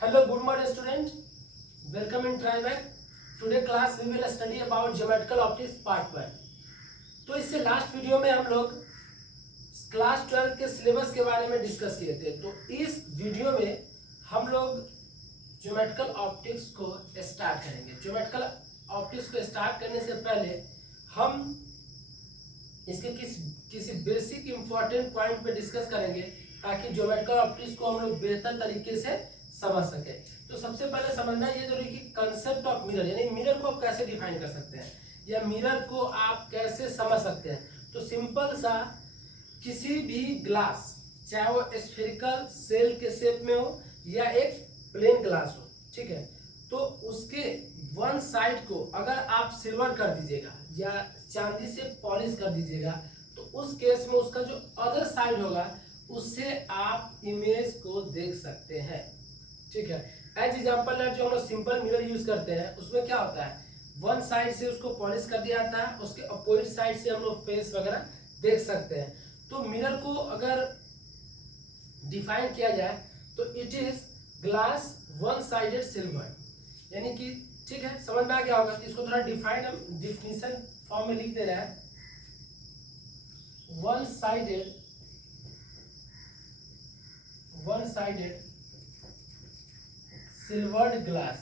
Hello, good morning, student. Welcome in TriVac. Today class we will study about geometrical optics part 1. तो इससे last video में हम लोग class 12 के syllabus के बारे में डिस्कस किए थे। तो इस वीडियो में हम लोग ज्योमेट्रिकल ऑप्टिक्स को स्टार्ट करेंगे। ज्योमेट्रिकल ऑप्टिक्स को स्टार्ट करने से पहले हम इसके किसी बेसिक इंपॉर्टेंट पॉइंट पे डिस्कस करेंगे ताकि ज्योमेट्रिकल ऑप्टिक्स को हम लोग बेहतर तरीके से समझ सके। तो सबसे पहले समझना ये जरूरी कि कंसेप्ट ऑफ मिरर, यानी मिरर को आप कैसे डिफाइन कर सकते हैं या मिरर को आप कैसे समझ सकते हैं। तो सिंपल सा, किसी भी ग्लास, चाहे वो स्फेरिकल सेल के शेप में हो या एक प्लेन ग्लास हो, ठीक है, तो उसके वन साइड को अगर आप सिल्वर कर दीजिएगा या चांदी से पॉलिश कर दीजिएगा तो उस केस में उसका जो अदर साइड होगा उससे आप इमेज को देख सकते हैं, ठीक है। एज एग्जाम्पल जो हम लोग सिंपल मिरर यूज करते हैं उसमें क्या होता है, वन साइड से उसको पॉलिश कर दिया जाता है, उसके अपोजिट साइड से हम लोग फेस वगैरह देख सकते हैं। तो मिरर को अगर डिफाइन किया जाए तो it is glass one sided silver, यानी कि ठीक है, समझ में आ गया होगा। इसको थोड़ा डिफाइन हम डिफिनीशन फॉर्म में लिख दे रहे हैं। वन साइडेड सिल्वर्ड ग्लास,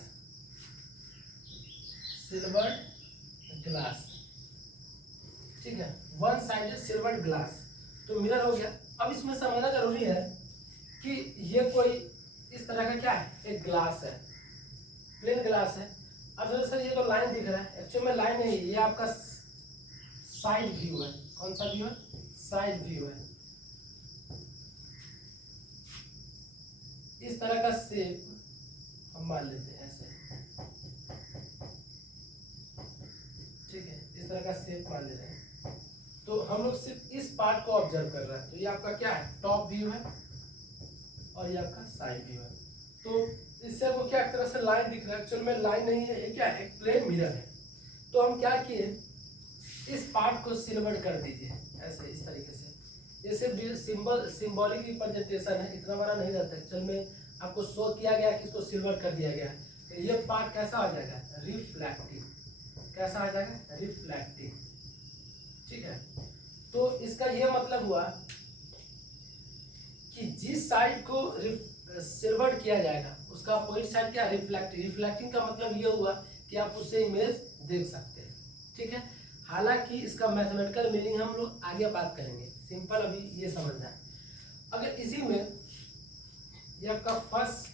ठीक है, वन साइडेड सिल्वर्ड ग्लास। तो मिरर हो गया। अब इसमें समझना जरूरी है कि ये कोई इस तरह का क्या है, एक ग्लास है, प्लेन ग्लास है। अब दरअसल ये तो लाइन दिख रहा है, एक्चुअली में लाइन नहीं, ये आपका साइड व्यू है। कौन सा व्यू है? साइड व्यू है। इस तरह का शेप हम मान लेते हैं ऐसे, ठीक है, इस तरह का शेप मान ले रहे हैं। तो हम लोग सिर्फ इस पार्ट को ऑब्जर्व कर रहे हैं। तो ये आपका क्या है, टॉप व्यू है और ये आपका साइड व्यू है। तो इससे वो क्या एक तरह से लाइन दिख रहा है, एक्चुअल में लाइन नहीं है, ये क्या है, एक प्लेन मिरर है। तो हम क्या किए, इस पार्ट को सिल्वर कर दीजिए ऐसे, इस तरीके से। ये सिर्फ सिंबॉलिक रिप्रेजेंटेशन है, इतना बड़ा नहीं रहता। एक्चुअल में आपको शो किया गया कि इसको सिल्वर कर दिया गया। तो ये पार्ट कैसा आ जाएगा, रिफ्लेक्टिव। कैसा आ जाएगा, रिफ्लेक्टिव, ठीक है। तो इसका ये मतलब हुआ कि जिस साइड को सिल्वर किया जाएगा उसका अपोजिट साइड क्या, रिफ्लेक्टिव। रिफ्लेक्टिंग का मतलब ये हुआ कि आप उससे इमेज देख सकते हैं, ठीक है। हालांकि इसका मैथमेटिकल मीनिंग हम लोग आगे बात करेंगे, सिंपल अभी ये समझना है। अगर इसी में ये आपका फर्स्ट,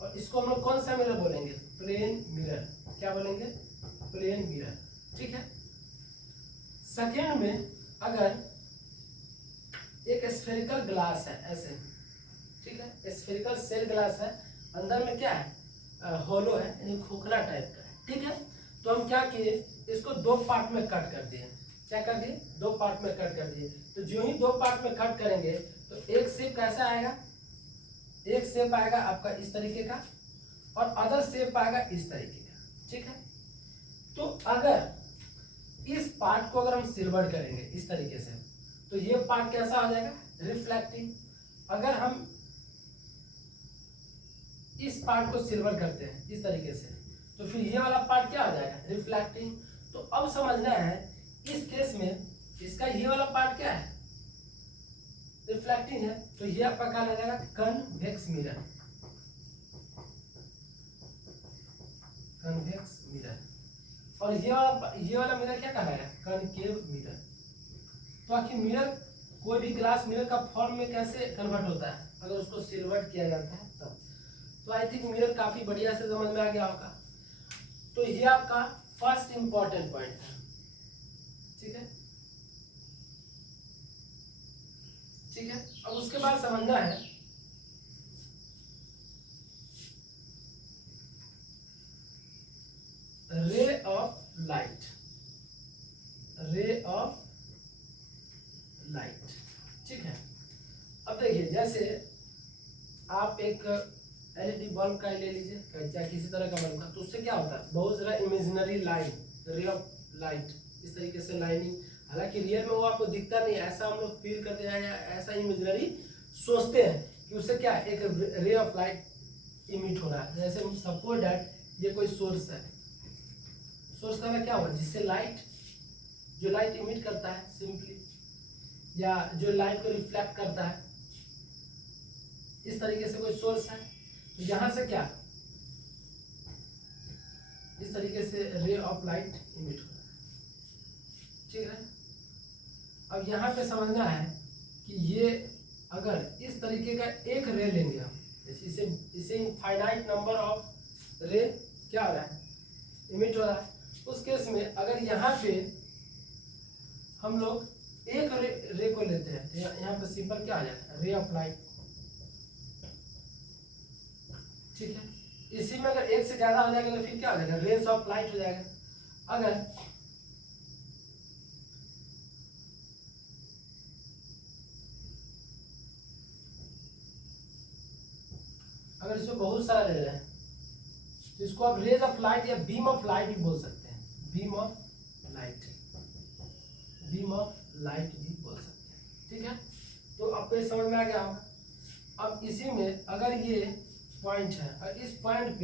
और इसको हम लोग कौन सा मिरर बोलेंगे, प्लेन मिरर। क्या बोलेंगे, प्लेन मिरर, ठीक है। सेकेंड में अगर एक स्फेरिकल ग्लास है ऐसे, ठीक है, स्फेरिकल सेल ग्लास है, अंदर में क्या है, होलो है, यानी खोखला टाइप का है, ठीक है। तो हम क्या किए, इसको दो पार्ट में कट कर दिए। क्या कर दिए, दो पार्ट में कट कर दिए। तो जो ही दो पार्ट में कट करेंगे तो एक शेप कैसा आएगा, एक शेप आएगा आपका इस तरीके का और अदर शेप आएगा इस तरीके का, ठीक है। तो अगर इस पार्ट को अगर हम सिल्वर करेंगे इस तरीके से तो ये पार्ट कैसा आ जाएगा, रिफ्लेक्टिव। अगर हम इस पार्ट को सिल्वर करते हैं इस तरीके से तो फिर ये वाला पार्ट क्या आ जाएगा, रिफ्लेक्टिंग। तो अब समझना है इस केस में इसका ये वाला पार्ट क्या है, रिफ्लेक्टिंग है। तो ये आपका क्या आ जाएगा, कन्वेक्स मिरर। Convex mirror. और ये वाला मिरर क्या कहलाएगा, कनकेव मिरर। तो आखिर मिरर, कोई भी ग्लास मिरर का फॉर्म में कैसे कन्वर्ट होता है, अगर उसको सिल्वर किया जाता है तब। तो आई थिंक मिरर काफी बढ़िया से समझ में आ गया होगा। तो ये आपका फर्स्ट इंपॉर्टेंट पॉइंट है, ठीक है, ठीक है। अब उसके बाद समझना है ray of light. Ray of light, ठीक है। अब देखिए, जैसे आप एक एलईडी बल्ब का ले लीजिए, चाहे किसी तरह का बल्ब का, तो उससे क्या होता है, बहुत सारा imaginary line, ray of light, इस तरीके से लाइनिंग। हालांकि रियल में वो आपको दिखता नहीं, ऐसा हम लोग फील करते हैं या ऐसा इमेजिनरी सोचते हैं कि उससे क्या, एक रे ऑफ लाइट इमिट हो रहा है। जैसे सपोज दैट ये कोई सोर्स है, सोर्स का क्या हुआ, जिससे लाइट, जो लाइट इमिट करता है सिंपली, या जो लाइट को रिफ्लेक्ट करता है, इस तरीके से कोई सोर्स है। तो यहाँ से क्या, इस तरीके से रे ऑफ लाइट इमिट हो रहा है, ठीक है। अब यहाँ पे समझना है कि ये अगर इस तरीके का एक रे लेंगे हम, इसे इनफाइनाइट नंबर ऑफ रे क्या हो रहा है, इमिट हो रहा है। उस केस में अगर यहाँ पे हम लोग एक रे को लेते हैं तो यहाँ पे सिंपल क्या आ जाएगा, रे ऑफ लाइट, ठीक है। इसी में अगर एक से ज्यादा हो जाएगा तो फिर क्या हो जाएगा, रेज ऑफ लाइट हो जाएगा। अगर इसमें बहुत सारा ले रहे हैं तो इसको आप रेज ऑफ लाइट या बीम ऑफ लाइट भी बोल सकते हैं, beam of light, beam of light भी बोल सकते हैं, ठीक है। तो आपको ये समझ में आ गया होगा। अब इसी में अगर ये पॉइंट है और इस पॉइंट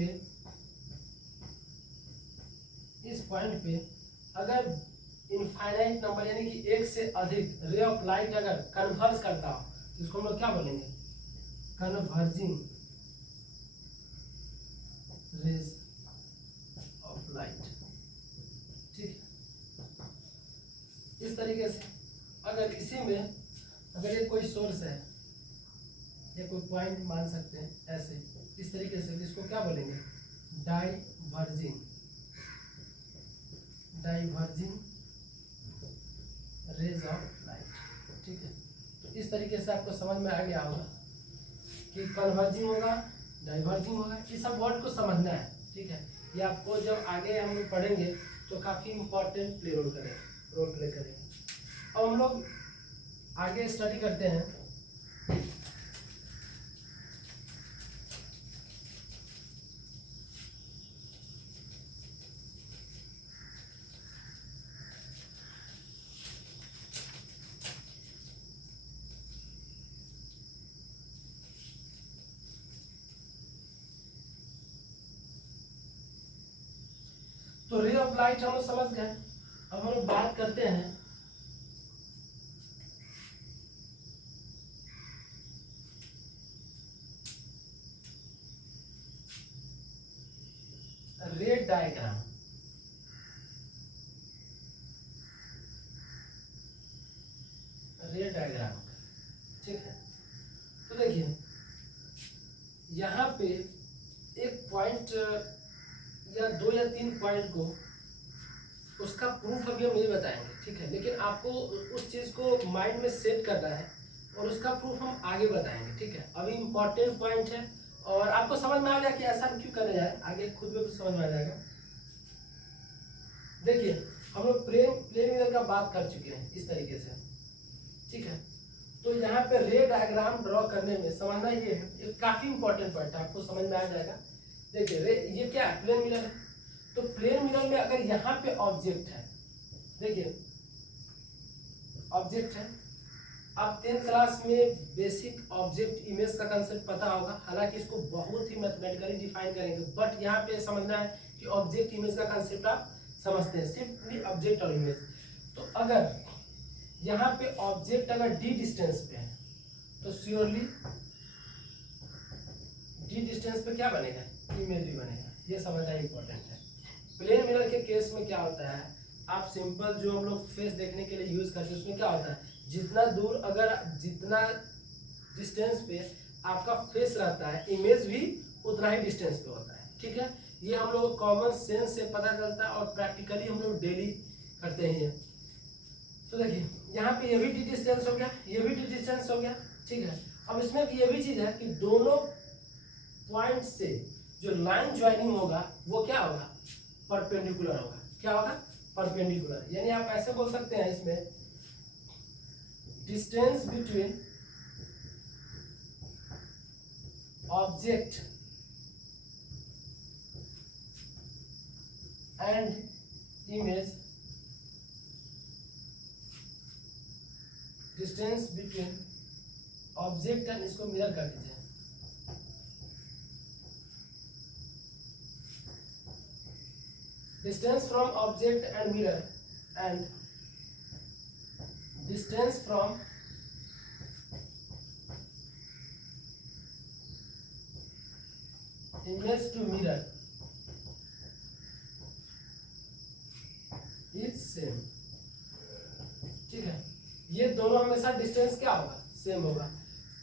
पे अगर इनफाइनाइट नंबर यानी कि एक से अधिक रे ऑफ लाइट अगर कन्वर्ज करता हो तो इसको हम लोग क्या बोलेंगे, कन्वर्जिंग रेज ऑफ लाइट, ठीक है। इस तरीके से अगर इसी में अगर ये कोई सोर्स है या कोई पॉइंट मान सकते हैं ऐसे, इस तरीके से इसको क्या बोलेंगे, डाइवर्जिंग रेज ऑफ लाइट, ठीक है। तो इस तरीके से आपको समझ में आ गया होगा कि कन्वर्जिंग होगा, डाइवर्जिंग होगा, ये सब वर्ड को समझना है, ठीक है। ये आपको जब आगे हम लोग पढ़ेंगे तो काफ़ी इंपॉर्टेंट रोल प्ले करेंगे। अब हम लोग आगे स्टडी करते हैं तो रे ऑफ लाइट हम लोग समझ गए। अब हम लोग बात करते हैं रे डायग्राम, ठीक है। तो देखिए यहाँ पे एक पॉइंट या 2 या 3 पॉइंट को, उसका प्रूफ अभी हम नहीं बताएंगे, ठीक है, लेकिन आपको उस चीज़ को माइंड में सेट करना है और उसका प्रूफ हम आगे बताएंगे, ठीक है। अभी इम्पोर्टेंट पॉइंट है और आपको समझ में आ गया कि ऐसा क्यों करने जाए, आगे खुद में कुछ समझ में आ जाएगा। देखिए हम लोग प्लेन मिरर का बात कर चुके हैं इस तरीके से, ठीक है। तो यहाँ पे रे डायग्राम ड्रॉ करने में समझना ये है, ये काफी इंपॉर्टेंट पॉइंट है, आपको समझ में आ जाएगा। देखिए रे ये क्या है, प्लेन मिरर है। तो प्लेन मिरर में अगर यहाँ पे ऑब्जेक्ट है, देखिए ऑब्जेक्ट है, आप 10th क्लास में बेसिक ऑब्जेक्ट इमेज का कंसेप्ट पता होगा, हालांकि इसको बहुत ही मैथमेटिकली डिफाइन करेंगे, बट यहाँ पे समझना है कि ऑब्जेक्ट इमेज का कंसेप्ट आप समझते हैं, सिंपली ऑब्जेक्ट और इमेज। तो अगर यहाँ पे ऑब्जेक्ट अगर डी डिस्टेंस पे है तो श्योरली डी डिस्टेंस पे क्या बनेगा, इमेज भी बनेगा, ये समझना इंपॉर्टेंट है। प्लेन मिरर के केस में क्या होता है, आप सिंपल जो हम लोग फेस देखने के लिए यूज करते हैं उसमें क्या होता है, जितना दूर अगर जितना डिस्टेंस पे आपका फेस रहता है, इमेज भी उतना ही डिस्टेंस पे होता है, ठीक है। ये हम लोग कॉमन सेंस से पता चलता है और प्रैक्टिकली हम लोग डेली करते हैं ये। तो देखिए यहाँ पे ये भी डी डिस्टेंस हो गया, ये भी डी डिस्टेंस हो गया, ठीक है। अब इसमें ये भी चीज है कि दोनों पॉइंट से जो लाइन ज्वाइनिंग होगा वो क्या होगा, परपेंडिकुलर होगा। क्या होगा, परपेंडिकुलर। यानी आप ऐसे बोल सकते हैं इसमें distance between object and image, distance between object and, इसको मिरर कर दीजिए, distance from object and mirror and distance from image to mirror is same. ठीक है, ये दोनों हमेशा डिस्टेंस क्या होगा, सेम होगा।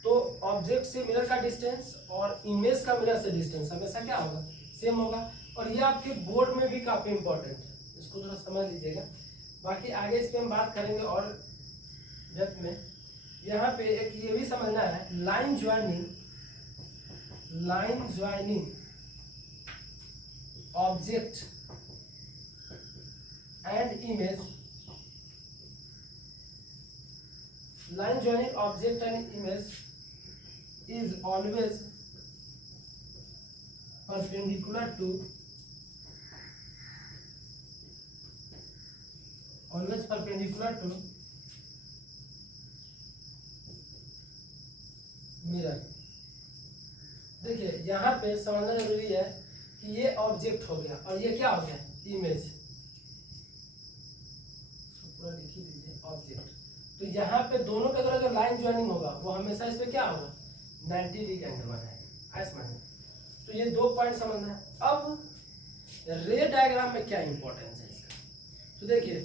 तो ऑब्जेक्ट से मिरर का डिस्टेंस और इमेज का मिरर से डिस्टेंस हमेशा क्या होगा, सेम होगा। और ये आपके बोर्ड में भी काफी इंपॉर्टेंट है, इसको थोड़ा समझ लीजिएगा। बाकी आगे इस पे हम बात करेंगे और डेप्थ में। यहाँ पे एक ये भी समझना है, line joining object and image, line joining object and image is always perpendicular to mirror। देखिए यहाँ पे समझना जरूरी है कि ये ऑब्जेक्ट हो गया और ये क्या हो गया, इमेज। पूरा लिख ही दीजिए ऑब्जेक्ट। तो यहाँ पे दोनों के द्वारा जो लाइन ज्वाइनिंग होगा वो हमेशा इस पे क्या होगा, 90 डिग्री एंगल बनाएगा, ऐसा समझना। तो ये दो पॉइंट समझना है। अब रे डायग्राम में क्या इंपॉर्टेंस है इसका, तो देखिए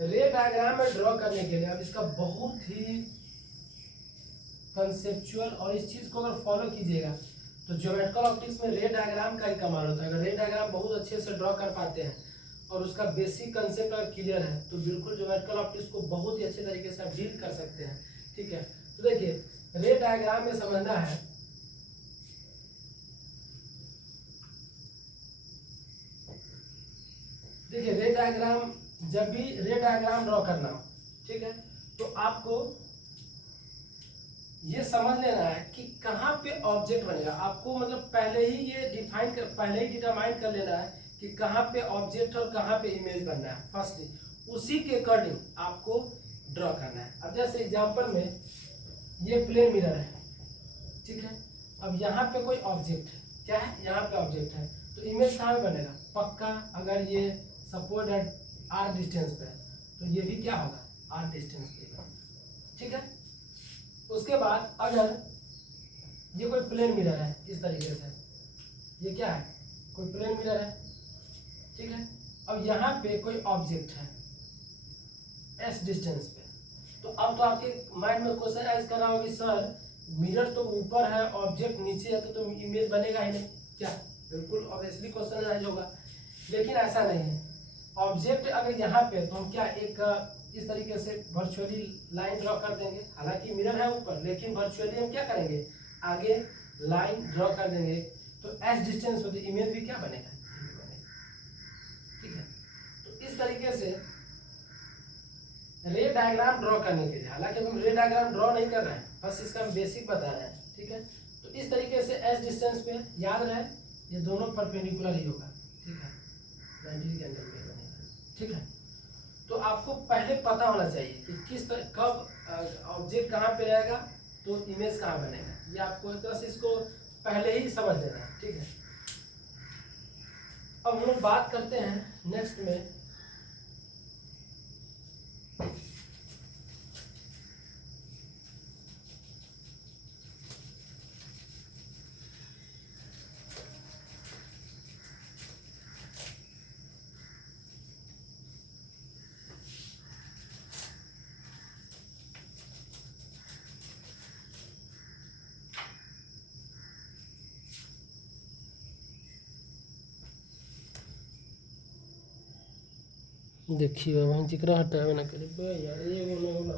रे डायग्राम में ड्रॉ करने के लिए अब इसका बहुत ही कंसेप्चुअल, और इस चीज को अगर फॉलो कीजिएगा तो ज्योमेट्रिकल ऑप्टिक्स में रे डायग्राम का ही कमाल होता है। अगर रे डायग्राम बहुत अच्छे से ड्रॉ कर पाते हैं और उसका बेसिक कंसेप्ट अगर क्लियर है तो बिल्कुल ज्योमेट्रिकल ऑप्टिक्स को बहुत ही अच्छे तरीके से आप डील कर सकते हैं। ठीक है, तो देखिए रे डायग्राम में समझना है, देखिए रे डायग्राम, जब भी रे डायग्राम ड्रॉ करना हो, ठीक है, तो आपको ये समझ लेना है कि कहाँ पे ऑब्जेक्ट बनेगा। आपको मतलब पहले ही ये डिटरमाइन कर लेना है कि कहाँ पे ऑब्जेक्ट और कहाँ पे इमेज बनना है फर्स्ट, उसी के अकॉर्डिंग आपको ड्रॉ करना है। अब जैसे एग्जांपल में ये प्लेन मिरर है, ठीक है, अब यहाँ पे कोई ऑब्जेक्ट है, क्या है, यहाँ पे ऑब्जेक्ट है, तो इमेज कहाँ पे बनेगा, पक्का अगर ये सपोज एट आर डिस्टेंस पे है तो ये भी क्या होगा, आर डिस्टेंस पे। ठीक है, उसके बाद अगर ये कोई प्लेन मिरर है इस तरीके से, ये क्या है, कोई प्लेन मिरर है, ठीक है, अब यहाँ पे कोई ऑब्जेक्ट है एस डिस्टेंस पे, तो अब तो आपके माइंड में क्वेश्चन आइज कर रहा होगा कि सर मिरर तो ऊपर है ऑब्जेक्ट नीचे है तो इमेज बनेगा ही नहीं क्या, बिल्कुल ऑब्वियसली क्वेश्चन आइज होगा। लेकिन ऐसा नहीं है, ऑब्जेक्ट अगर यहाँ पे तो हम क्या एक इस तरीके से वर्चुअली लाइन ड्रॉ कर देंगे, हालांकि मिरर है ऊपर लेकिन वर्चुअली हम क्या करेंगे, आगे लाइन ड्रॉ कर देंगे, तो एस डिस्टेंस पे तो इमेज भी क्या बनेगा, ठीक है। तो इस तरीके से रे डायग्राम ड्रॉ करने के लिए, हालांकि हम रे डायग्राम ड्रॉ नहीं कर रहे हैं, बस इसका हम बेसिक बता रहे हैं, ठीक है। तो इस तरीके से एस डिस्टेंस पे याद रहे ये दोनों परपेंडिकुलर ही होगा, ठीक है, 90 डिग्री एंगल पे बनेगा, ठीक है। तो आपको पहले पता होना चाहिए कि किस तरह कब ऑब्जेक्ट कहाँ पे रहेगा तो इमेज कहाँ बनेगा, ये आपको एक तरह से इसको पहले ही समझ लेना है, ठीक है। अब हम लोग बात करते हैं नेक्स्ट में देखिए वहाँ जिक्र हटावे ना करे यार, ये वो ना